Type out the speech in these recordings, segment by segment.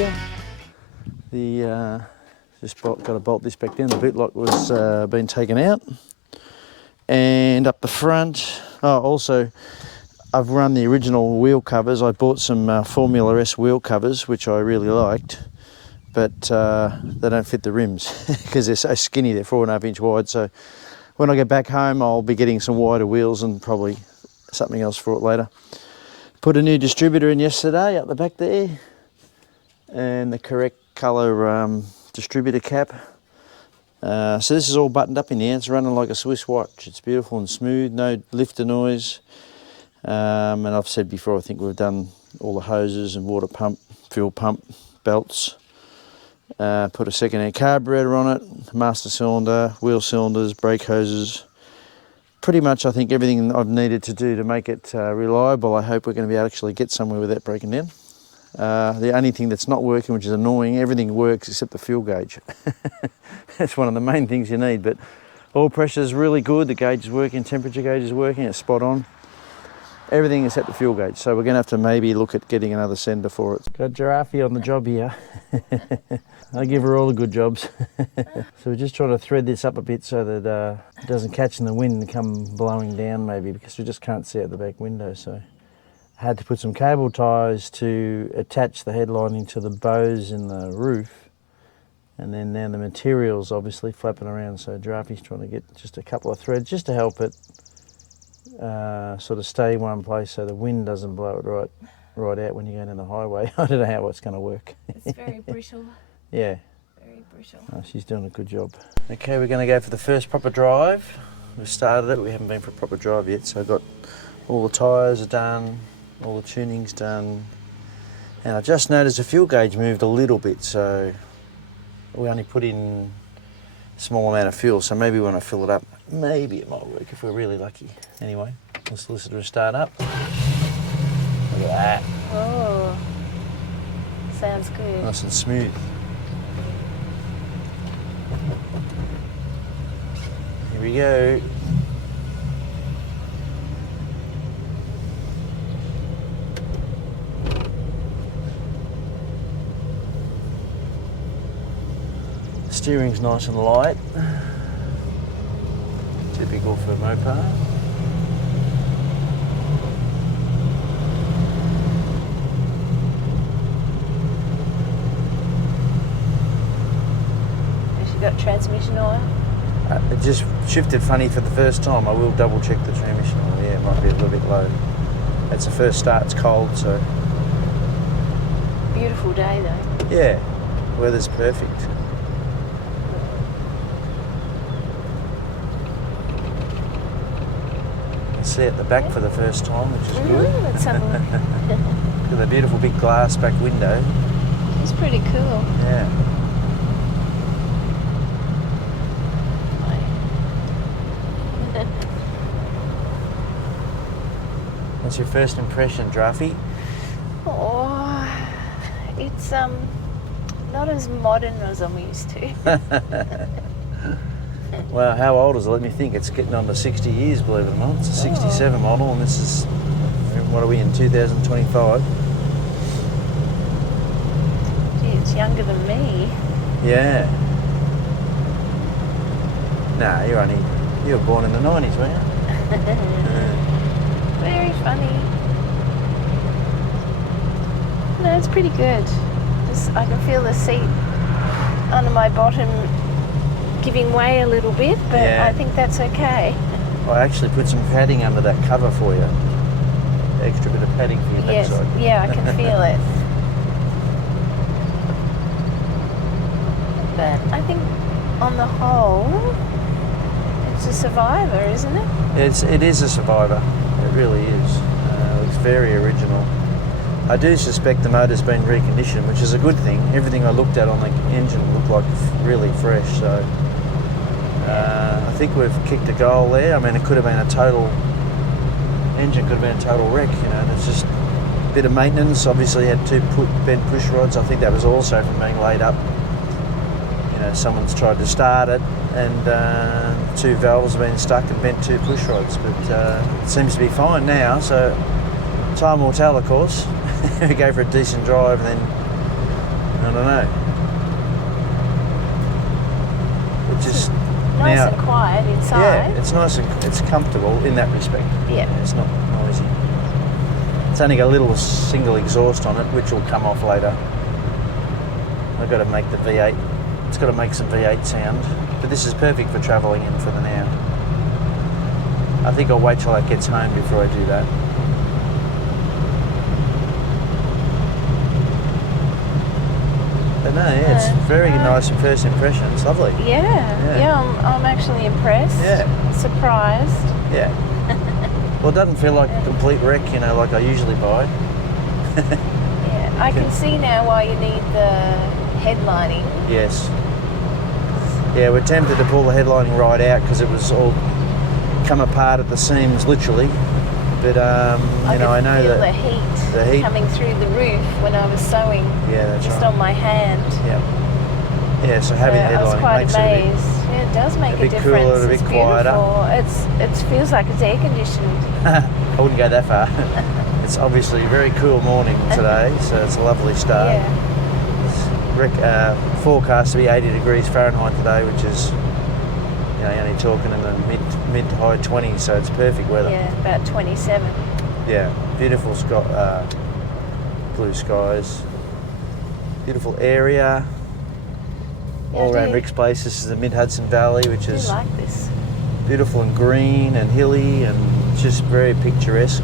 here. The just got to bolt this back down. The boot lock was been taken out, and up the front. Oh, also, I've run the original wheel covers. I bought some Formula S wheel covers, which I really liked, but they don't fit the rims because they're so skinny. They're 4.5 inch wide. So when I get back home, I'll be getting some wider wheels and probably something else for it later. Put a new distributor in yesterday up the back there, and the correct colour distributor cap. So this is all buttoned up in the end. It's running like a Swiss watch. It's beautiful and smooth, no lifter noise. And I've said before, I think we've done all the hoses and water pump, fuel pump, belts. Put a second-hand carburetor on it, master cylinder, wheel cylinders, brake hoses. Pretty much, I think, everything I've needed to do to make it reliable. I hope we're going to be able to actually get somewhere without breaking down. The only thing that's not working, which is annoying, everything works except the fuel gauge. That's one of the main things you need, but oil pressure is really good, the gauge is working, temperature gauge is working, it's spot on. Everything except the fuel gauge, so we're going to have to maybe look at getting another sender for it. Got Giraffe on the job here. I give her all the good jobs. So we're just trying to thread this up a bit so that it doesn't catch in the wind and come blowing down maybe, because we just can't see out the back window. So I had to put some cable ties to attach the headlining to the bows in the roof. And then now the material's obviously flapping around, so Giraffe's trying to get just a couple of threads just to help it sort of stay in one place so the wind doesn't blow it right out when you go down the highway. I don't know how it's going to work. It's very brittle. Yeah. Very brittle. Oh, she's doing a good job. Okay, we're going to go for the first proper drive. We've started it, we haven't been for a proper drive yet, so I've got all the tyres are done, all the tuning's done, and I just noticed the fuel gauge moved a little bit, so we only put in a small amount of fuel, so maybe when I fill it up, maybe it might work if we're really lucky. Anyway, the solicitor will start up. Look at that. Oh, sounds good. Nice and smooth. Here we go. Steering's nice and light. Typical for Mopar. Has she got transmission oil? It just shifted funny for the first time. I will double check the transmission oil. Yeah, it might be a little bit low. It's the first start, it's cold, so. Beautiful day though. Yeah, weather's perfect. See at the back for the first time, which is good. Let's have a look. With a beautiful big glass back window. It's pretty cool. Yeah. What's your first impression, Draffy? Oh, it's not as modern as I'm used to. Well, how old is it? Let me think. It's getting on to 60 years, believe it or not. It's a 67 model, and this is, what are we in, 2025? Gee, it's younger than me. Yeah. Nah, you were born in the 90s, weren't you? Very funny. No, it's pretty good. I can feel the seat under my bottom giving way a little bit, but yeah. I think that's okay. I actually put some padding under that cover for you. Extra bit of padding for your backside. Yeah, I can feel it. But I think on the whole, it's a survivor, isn't it? It is a survivor. It really is. It's very original. I do suspect the motor's been reconditioned, which is a good thing. Everything I looked at on the engine looked like really fresh, so I think we've kicked a goal there. I mean, it could have been a total, engine could have been a total wreck, you know. There's just a bit of maintenance. Obviously had two bent push rods. I think that was also from being laid up. You know, someone's tried to start it and two valves have been stuck and bent two push rods, but it seems to be fine now, so time will tell, of course. We go for a decent drive and then I don't know. It just Nice now, and quiet inside. yeah, it's nice and it's comfortable in that respect. Yeah. It's not noisy. It's only got a little single exhaust on it, which will come off later. I've got to make the V8. It's got to make some V8 sound, but this is perfect for travelling in for the now. I think I'll wait till it gets home before I do that. But no, yeah, it's very nice in first impression. It's lovely. Yeah, I'm actually impressed. Yeah. Surprised. Yeah. Well, it doesn't feel like a complete wreck, you know, like I usually buy. Yeah, I can see now why you need the headlining. Yes. Yeah, we're tempted to pull the headlining right out because it was all come apart at the seams, literally. But you know, I know feel that the heat coming through the roof when I was sewing. Yeah, that's just right. on my hand. Yeah. Yeah, so having I was headlining quite makes amazed. it Yeah, it does make a bit difference. cooler, a bit it's quieter. beautiful. It feels like it's air conditioned. I wouldn't go that far. It's obviously a very cool morning today, so it's a lovely start. Yeah. It's forecast to be 80 degrees Fahrenheit today, which is, you know, you're only talking in the mid to high 20s, so it's perfect weather. Yeah, about 27. Yeah, beautiful blue skies, beautiful area. Yeah, All I around do. Rick's place. This is the Mid-Hudson Valley, which I do is like this. beautiful and green and hilly and just very picturesque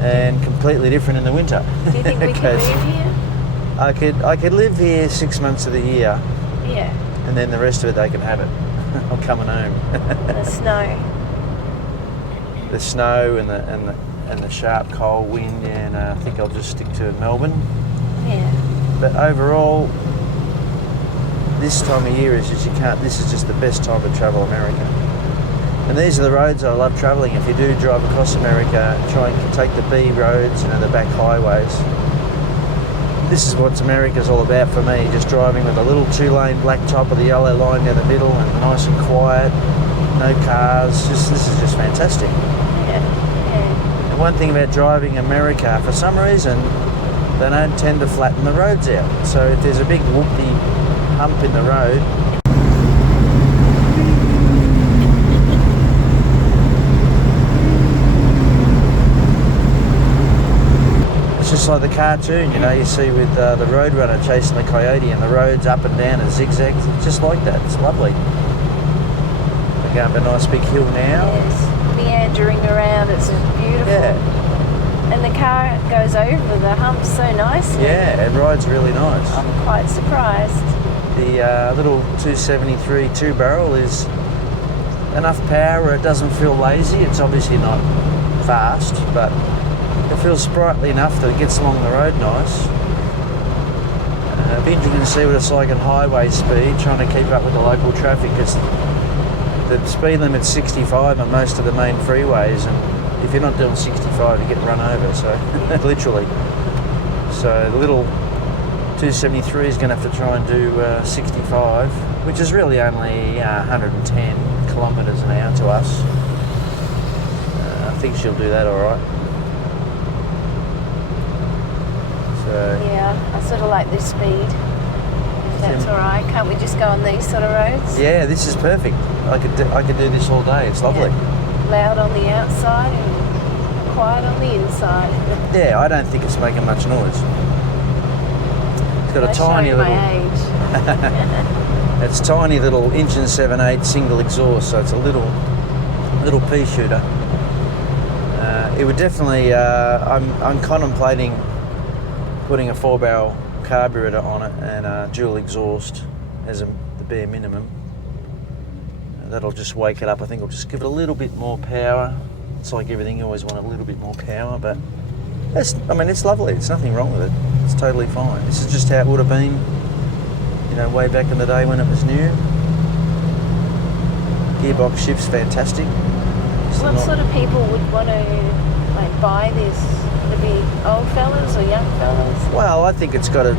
and completely different in the winter. Do you think we can move here? I could live here 6 months of the year, Yeah. and then the rest of it they can have it. I'm coming home. The snow. The snow and the sharp cold wind, and I think I'll just stick to Melbourne. Yeah. But overall, this time of year is just this is just the best time to travel America. And these are the roads I love travelling. If you do drive across America, try and take the B roads, you know, the back highways. This is what America's all about for me, just driving with a little 2-lane black top with a yellow line down the middle and nice and quiet, no cars. This is just fantastic. Yeah. And one thing about driving America, for some reason, they don't tend to flatten the roads out. So if there's a big whoopty hump in the road, it's just like the cartoon, you know, you see with the Roadrunner chasing the coyote and the roads up and down and zigzags. It's just like that. It's lovely. We're going up a nice big hill now. Yes. Meandering around. It's beautiful. Yeah. And the car goes over the hump so nicely. Yeah, it rides really nice. I'm quite surprised. The little 273 2-barrel is enough power where it doesn't feel lazy. It's obviously not fast, but it feels sprightly enough that it gets along the road nice. It'd be interesting to see what it's like at highway speed, trying to keep up with the local traffic, because the speed limit's 65 on most of the main freeways, and if you're not doing 65 you get run over, so literally. So the little 273 is going to have to try and do 65, which is really only 110 kilometres an hour to us. I think she'll do that all right. So Yeah, I sort of like this speed. If that's all right. Can't we just go on these sort of roads? yeah, this is perfect. I could do this all day. It's lovely. Yeah. Loud on the outside and quiet on the inside. Yeah, I don't think it's making much noise. It's got a That's tiny showing little. my age. It's tiny little 1 7/8" single exhaust, so it's a little pea shooter. It would definitely. I'm contemplating putting a 4-barrel carburetor on it and dual exhaust as the bare minimum. That'll just wake it up. I think it'll just give it a little bit more power. It's like everything, you always want a little bit more power, but it's lovely. There's nothing wrong with it. It's totally fine. This is just how it would have been, you know, way back in the day when it was new. Gearbox shift's fantastic. What sort of people would want to buy this? Would it be old fellas or young fellas? Well, I think it's got a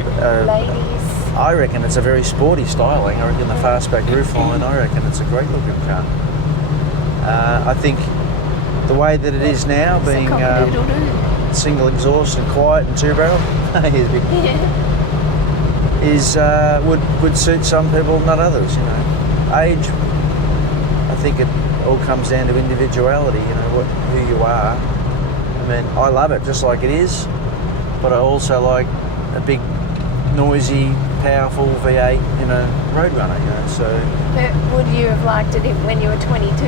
Ladies? I reckon it's a very sporty styling. I reckon the fastback roofline, I reckon it's a great looking car. I think the way that it is now, being single exhaust and quiet and 2-barrel, Yeah. is would suit some people, not others. You know, age. I think it all comes down to individuality. You know, who you are. I mean, I love it just like it is, but I also like a big, noisy, powerful V8. You know, Roadrunner. You know, so. Would you have liked it when you were 22?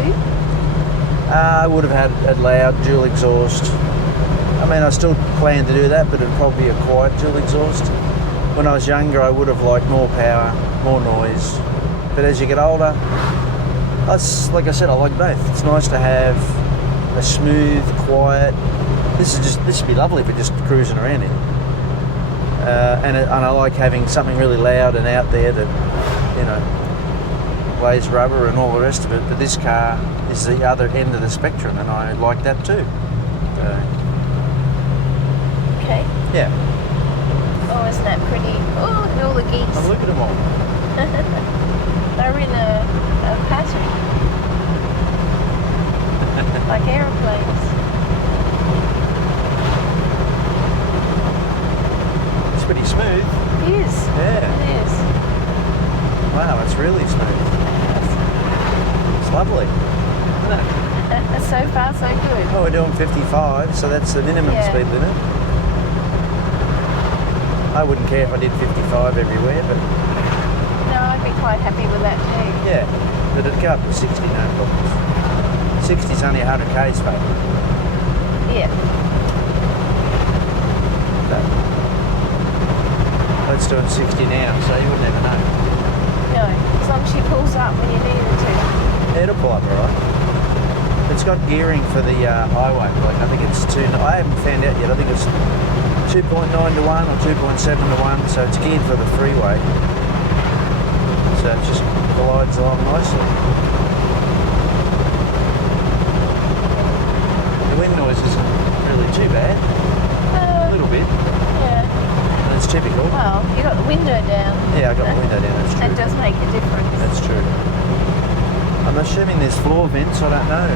I would have had a loud dual exhaust. I mean, I still plan to do that, but it'd probably be a quiet dual exhaust. When I was younger, I would have liked more power, more noise. But as you get older, like I said, I like both. It's nice to have a smooth, quiet. This would be lovely for just cruising around in. And I like having something really loud and out there that, you know, plays rubber and all the rest of it. But this car is the other end of the spectrum, and I like that too. So. Okay. Yeah. Oh, isn't that pretty? Oh, look at all the geese. Oh, look at them all. They're in a pattern. Like aeroplanes. It's pretty smooth. It is. Yeah. It is. Wow, it's really smooth. It's lovely, isn't it? So far, so good. Oh, we're doing 55, so that's the minimum speed limit. I wouldn't care if I did 55 everywhere, but... No, I'd be quite happy with that too. Yeah, but it'd go up to 60, no problems. 60's only 100 k's, mate. Yeah. So, it's doing 60 now, so you wouldn't ever know. No, as long as she pulls up when you need her to. Yeah, it'll pull up alright. It's got gearing for the highway, like I think it's I haven't found out yet, I think it's 2.9 to 1 or 2.7 to 1, so it's geared for the freeway. So it just glides along nicely. The wind noise isn't really too bad. A little bit. Yeah. And it's typical. Well, you got the window down. Yeah, I got the window down, that's true. That does make a difference. That's true. I'm assuming there's floor vents, I don't know.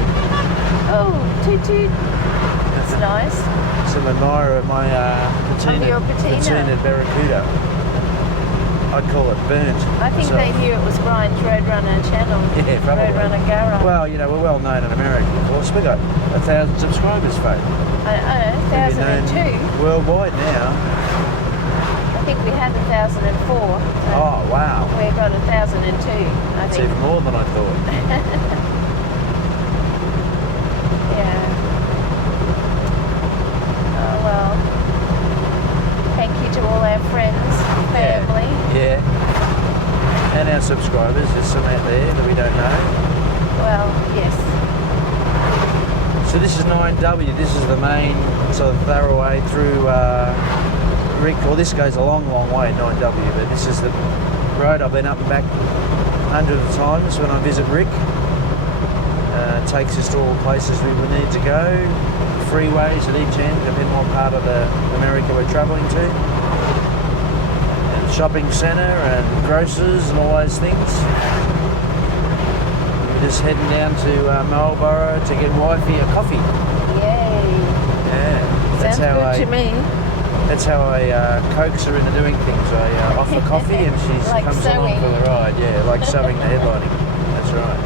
Oh, toot toot. That's nice. Some admirer of my Your patina. Barracuda. I'd call it burnt. I think they knew it was Brian's Roadrunner channel. Yeah, probably. Roadrunner Garage. Well, you know, we're well known in America, of course. We've got 1,000 subscribers, Faye. I know, 1,002. Worldwide now. I think we had 1,004. So Oh, wow. we got 1,002, I That's think. even more than I thought. Yeah. Oh, well. Thank you to all our friends, family. Yeah. And our subscribers. There's some out there that we don't know. Well, yes. So this is 9W. This is the main sort of thoroughway through Rick. Well, this goes a long, long way, 9W, but this is the road I've been up and back hundreds of times when I visit Rick. Takes us to all the places we would need to go. Freeways at each end, depending on what part of America we're travelling to. And shopping centre and grocers and all those things. We're just heading down to Marlborough to get wifey a coffee. Yay. Yeah. Sounds good to me. That's how I coax her into doing things. I offer coffee and she Like comes sewing. along for the ride. Yeah, like sewing the headlining. That's right.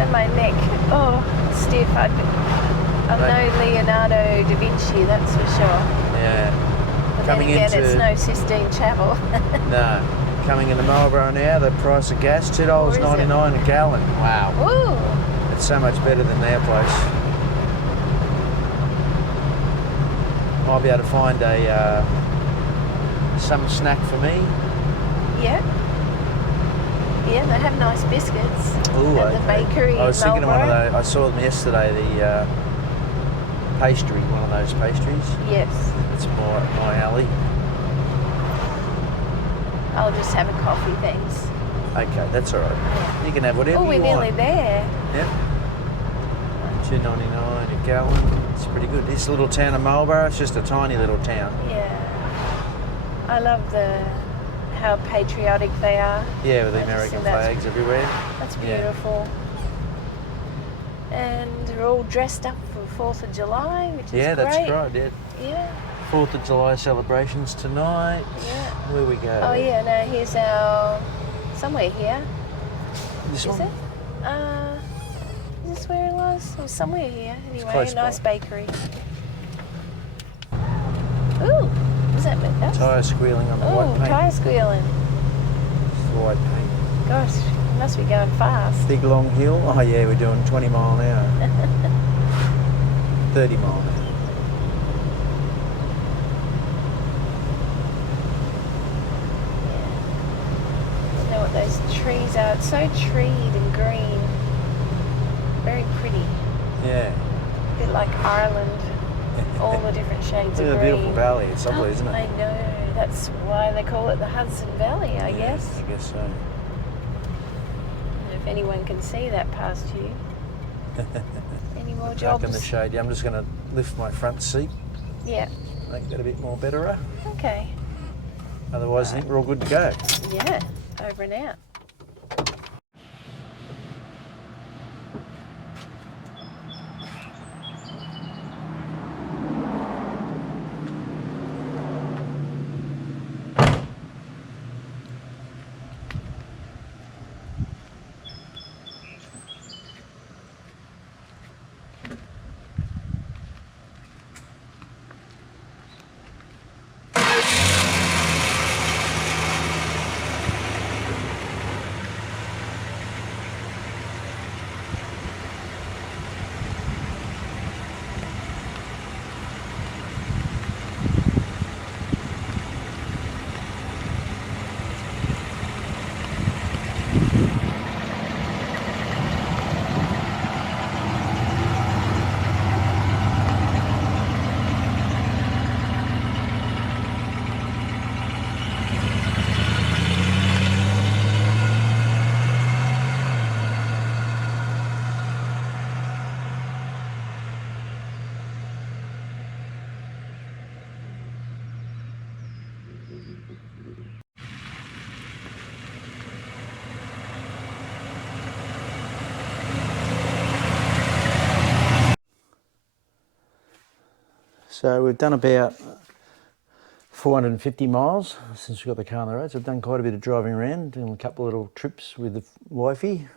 And my neck. Oh, stiff. I'm no Leonardo da Vinci, that's for sure. Yeah. But Coming then again, into it's no Sistine Chapel. no. Coming into Marlborough now, the price of gas $2.99 a gallon. Wow. Woo! It's so much better than our place. Might be able to find some snack for me. Yeah. Yeah, they have nice biscuits. Ooh, at the bakery. I was thinking of one of Marlborough. those. I saw them yesterday. The pastry, one of those pastries. Yes. It's more up my alley. I'll just have a coffee, thanks. Okay, that's all right. You can have whatever Oh, you we're want. nearly there. Yep. $2.99 a gallon. It's pretty good. This little town of Marlborough, it's just a tiny little town. Yeah. I love how patriotic they are. Yeah, with the I just American think that's- flags everywhere. That's Yeah. beautiful. And they're all dressed up for 4th of July, which is Yeah, great. that's right. Yeah. Yeah. 4th of July celebrations tonight. Yeah. Where we go? Oh yeah, no, here's our, somewhere here. This Is one? it? Is this where it was? It was somewhere here. Anyway, close a nice by. bakery. Ooh, was that us? Tyre squealing on the white Oh, paint. tyre squealing. It's the white paint. Gosh, you must be going fast. Big long hill. Oh yeah, we're doing 20 mile an hour. 30 mile an hour. I don't know what those trees are. It's so treed and green. Very pretty. Yeah. A bit like Ireland. All the different shades It's of a green. beautiful valley. It's lovely, isn't it? I know. That's why they call it the Hudson Valley, I guess. I guess so. I don't know if anyone can see that past you. Any more jobs? Back in the shade. Yeah, I'm just going to lift my front seat, Yeah. make that a bit more betterer. Okay. Otherwise, I think we're all good to go. Yeah. Over and out. So we've done about 450 miles since we got the car on the road. So I've done quite a bit of driving around, doing a couple of little trips with the wifey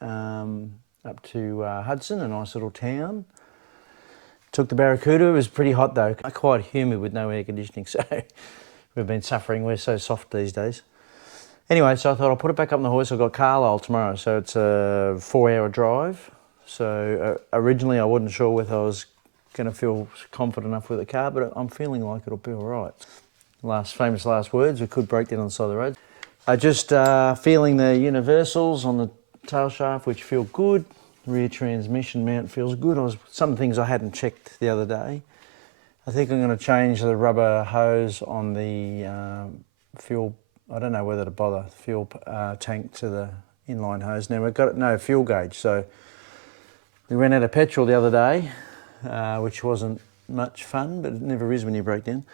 up to Hudson, a nice little town. Took the Barracuda. It was pretty hot though, quite humid with no air conditioning. So we've been suffering. We're so soft these days. Anyway, so I thought I'll put it back up on the horse. I've got Carlisle tomorrow, so it's a 4-hour drive. So originally I wasn't sure whether I was going to feel confident enough with the car, but I'm feeling like it'll be all right. Famous last words, we could break down on the side of the road. I just feeling the universals on the tail shaft, which feel good. Rear transmission mount feels good. Some things I hadn't checked the other day. I think I'm going to change the rubber hose on the fuel. I don't know whether to bother the fuel tank to the inline hose. Now we've got no fuel gauge, so we ran out of petrol the other day, which wasn't much fun, but it never is when you break down.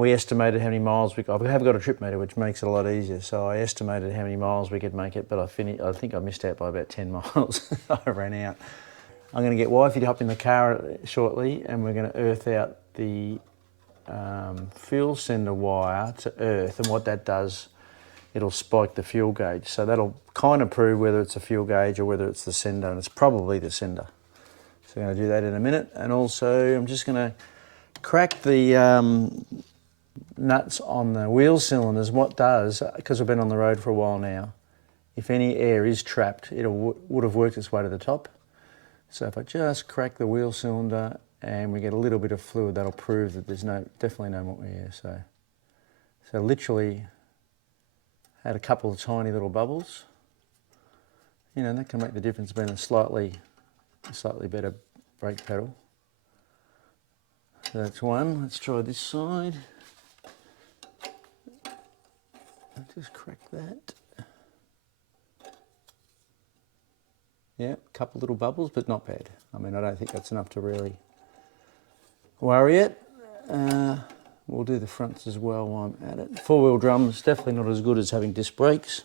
We estimated how many miles we have got a trip meter, which makes it a lot easier. So I estimated how many miles we could make it, but I think I missed out by about 10 miles. I ran out. I'm going to get wifey to hop in the car shortly, and we're going to earth out the fuel sender wire to earth, and what that does, it'll spike the fuel gauge. So that'll kind of prove whether it's a fuel gauge or whether it's the sender, and it's probably the sender. So I'm going to do that in a minute, and also I'm just going to crack the nuts on the wheel cylinders. What does, because we've been on the road for a while now, if any air is trapped, it would have worked its way to the top. So if I just crack the wheel cylinder and we get a little bit of fluid, that'll prove that there's definitely no more air. So literally had a couple of tiny little bubbles. You know, that can make the difference between a slightly better brake pedal. So that's one. Let's try this side. I'll just crack that. Yeah, a couple little bubbles, but not bad. I mean, I don't think that's enough to really worry it. We'll do the fronts as well while I'm at it. Four-wheel drum's definitely not as good as having disc brakes,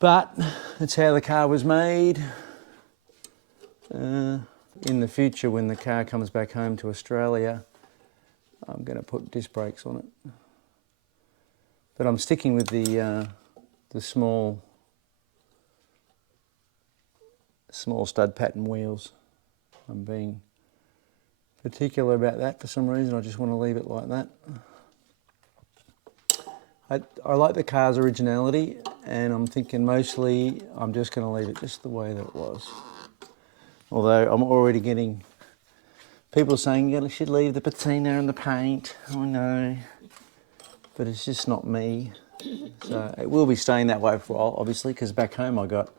but it's how the car was made. In the future, when the car comes back home to Australia, I'm going to put disc brakes on it. But I'm sticking with the small stud pattern wheels. I'm being particular about that for some reason. I just want to leave it like that. I like the car's originality, and I'm thinking mostly I'm just going to leave it just the way that it was. Although I'm already getting people saying you should leave the patina and the paint. I know, but it's just not me. So it will be staying that way for a while, obviously, because back home I got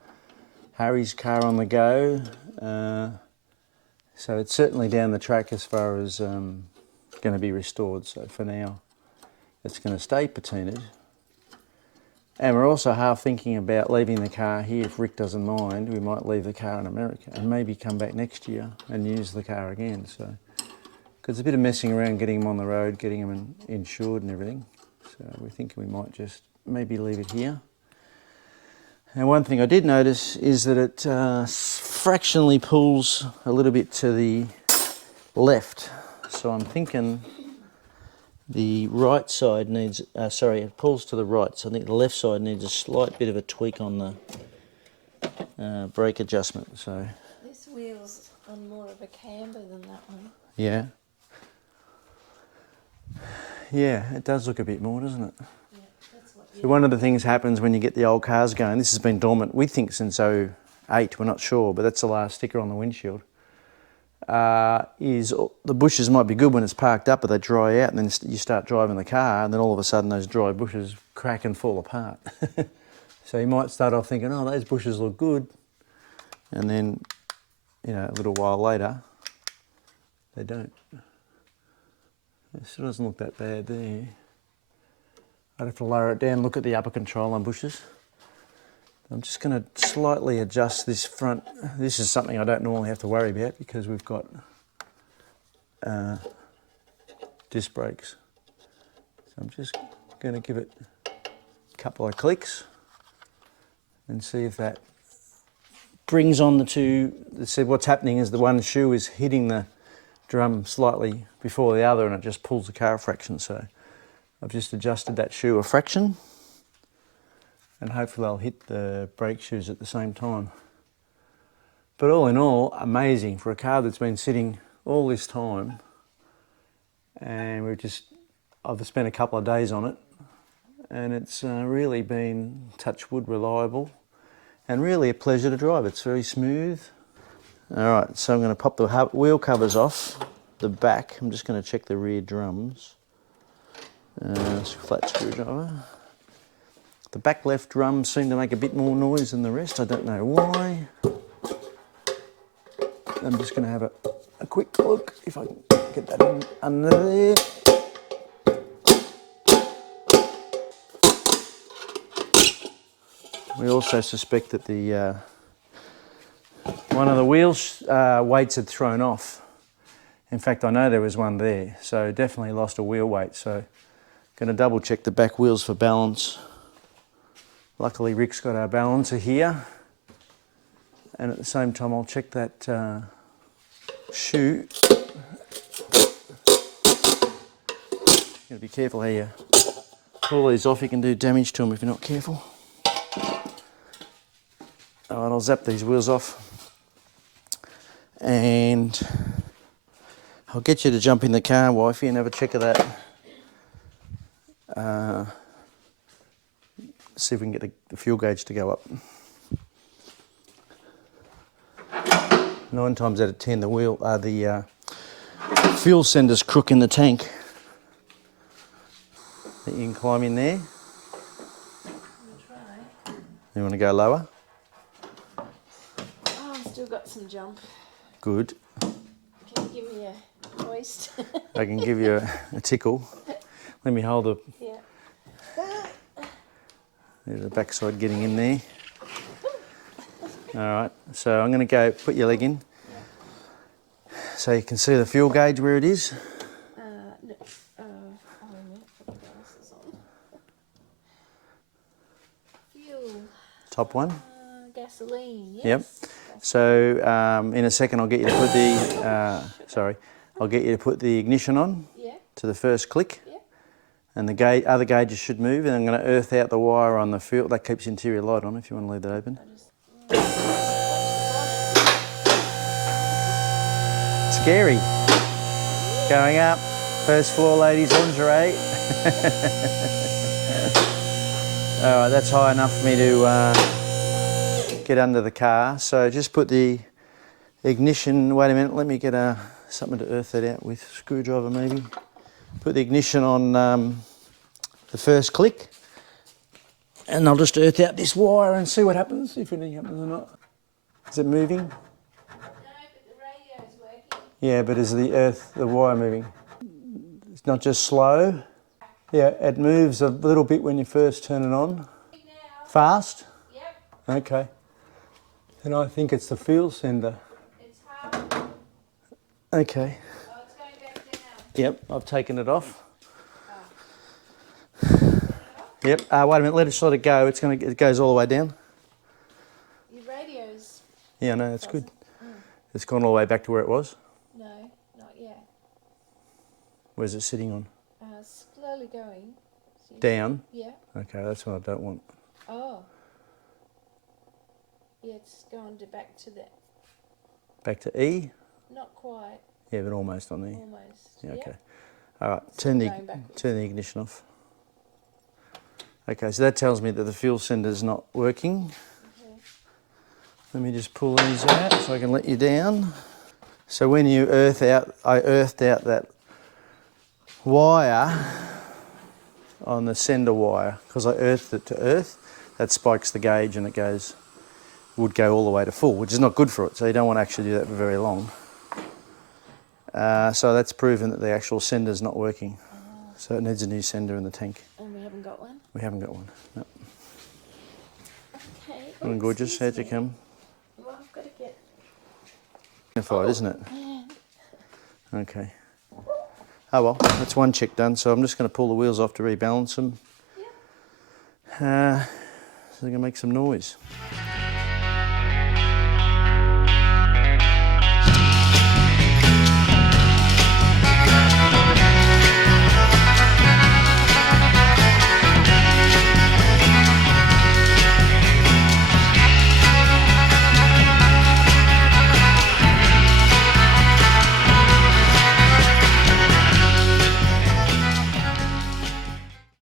Harry's car on the go. So it's certainly down the track as far as going to be restored. So for now, it's going to stay patinaed. And we're also half thinking about leaving the car here. If Rick doesn't mind, we might leave the car in America and maybe come back next year and use the car again. So, because it's a bit of messing around getting them on the road, getting them insured and everything. So we think we might just maybe leave it here. And one thing I did notice is that it fractionally pulls a little bit to the left. So I'm thinking the right side needs, it pulls to the right, so I think the left side needs a slight bit of a tweak on the brake adjustment. So this wheel's on more of a camber than that one. Yeah. Yeah, it does look a bit more, doesn't it? Yeah, that's what So one of the things happens when you get the old cars going, this has been dormant, we think since '08, we're not sure, but that's the last sticker on the windshield. Is the bushes might be good when it's parked up, but they dry out, and then you start driving the car, and then all of a sudden those dry bushes crack and fall apart. So you might start off thinking, oh, those bushes look good, and then, you know, a little while later, they don't. It still doesn't look that bad there. I'd have to lower it down, look at the upper control on bushes. I'm just going to slightly adjust this front. This is something I don't normally have to worry about because we've got disc brakes. So I'm just going to give it a couple of clicks and see if that brings on the two. See, what's happening is the one shoe is hitting the drum slightly before the other, and it just pulls the car a fraction. So I've just adjusted that shoe a fraction, and hopefully I'll hit the brake shoes at the same time. But all in all, amazing for a car that's been sitting all this time, and I've spent a couple of days on it, and it's really been, touch wood, reliable, and really a pleasure to drive. It's very smooth. All right, so I'm going to pop the wheel covers off the back. I'm just going to check the rear drums. Flat screwdriver. The back left drums seem to make a bit more noise than the rest. I don't know why. I'm just going to have a quick look if I can get that in under there. We also suspect that the one of the wheels weights had thrown off. In fact, I know there was one there, so definitely lost a wheel weight. So going to double check the back wheels for balance. Luckily Rick's got our balancer here, and at the same time I'll check that shoe. Got to be careful how you pull these off, you can do damage to them if you're not careful. Alright, I'll zap these wheels off, and I'll get you to jump in the car, wifey, and have a check of that. See if we can get the fuel gauge to go up. 9 times out of 10, the fuel sender's crook in the tank. You can climb in there. You want to go lower? Oh, I've still got some jump. Good. Can you give me a hoist? I can give you a tickle. Let me hold the. Yeah. There's the backside getting in there. All right, so I'm going to go put your leg in, so you can see the fuel gauge where it is. No. Put the glasses on. Fuel. Top one. Gasoline. Yes. Yep. So in a second I'll get you to put the. I'll get you to put the ignition on. Yeah. to the first click. Yep. And the other gauges should move, and I'm going to earth out the wire on the field. That keeps the interior light on if you want to leave that open. Scary. Going up. First floor ladies lingerie. Alright, that's high enough for me to get under the car. So just put the ignition, wait a minute, let me get something to earth that out with, screwdriver maybe. Put the ignition on the first click, and I'll just earth out this wire and see what happens, if anything happens or not. Is it moving? No, but the radio's working. Yeah, but is the wire moving? It's not just slow. Yeah, it moves a little bit when you first turn it on. Now. Fast? Yep. Okay. Then I think it's the fuel sender. It's half. Okay. Oh, it's going back down. Yep, I've taken it off. Oh. Yep. Wait a minute. Let it let it go. It goes all the way down. Your radio's. Yeah, no, that's good. It's gone all the way back to where it was. No, not yet. Where's it sitting on? Slowly going. See? Down. Yeah. Okay, that's what I don't want. Oh. Yeah, it's gone back to that. Back to E. Not quite. Yeah, but almost on E. Almost. Yeah, Yep. okay. All right. Still going backwards. Turn the ignition off. Okay, so that tells me that the fuel sender's not working. Okay. Let me just pull these out so I can let you down. So when you earth out, I earthed out that wire on the sender wire because I earthed it to earth. That spikes the gauge and it would go all the way to full, which is not good for it. So you don't want to actually do that for very long. So that's proven that the actual sender's not working. So it needs a new sender in the tank. And we haven't got one? We haven't got one. No. Okay. Oh, gorgeous. How'd you come? Well, I've got to get... Magnified, isn't it? Okay. Oh well, that's one check done, so I'm just going to pull the wheels off to rebalance them. Yep. So they're going to make some noise.